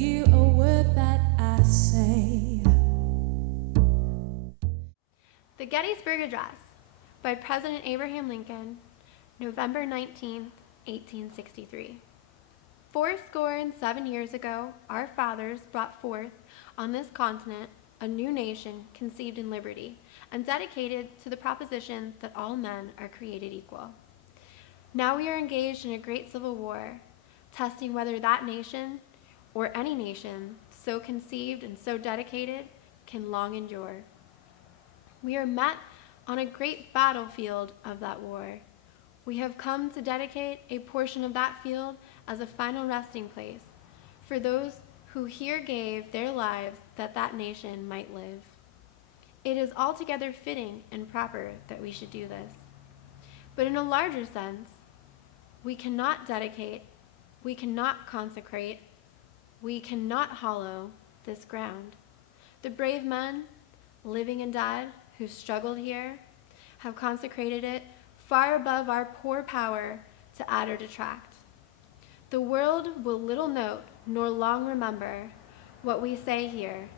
hear a word that I say. The Gettysburg Address by President Abraham Lincoln, November 19, 1863. 87 years ago, our fathers brought forth on this continent a new nation conceived in liberty and dedicated to the proposition that all men are created equal. Now we are engaged in a great civil war, testing whether that nation, or any nation, so conceived and so dedicated, can long endure. We are met on a great battlefield of that war. We have come to dedicate a portion of that field as a final resting place for those who here gave their lives that that nation might live. It is altogether fitting and proper that we should do this. But in a larger sense, we cannot dedicate, we cannot consecrate, we cannot hallow this ground. The brave men, living and dead, who struggled here, have consecrated it far above our poor power to add or detract. The world will little note nor long remember what we say here,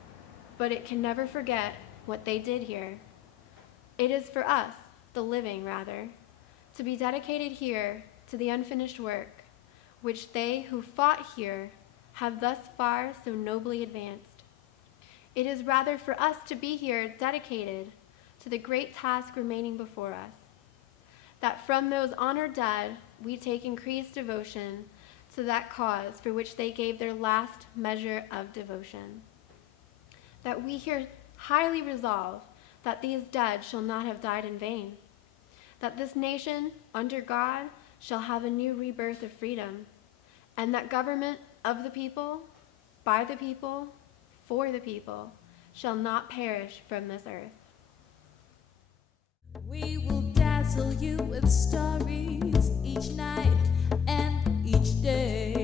but it can never forget what they did here. It is for us, the living rather, to be dedicated here to the unfinished work, which they who fought here have thus far so nobly advanced. It is rather for us to be here dedicated to the great task remaining before us, that from those honored dead we take increased devotion to that cause for which they gave their last measure of devotion. That we here highly resolve that these dead shall not have died in vain, that this nation, under God, shall have a new rebirth of freedom, and that government of the people, by the people, for the people, shall not perish from this earth. We will dazzle you with stories each night and each day.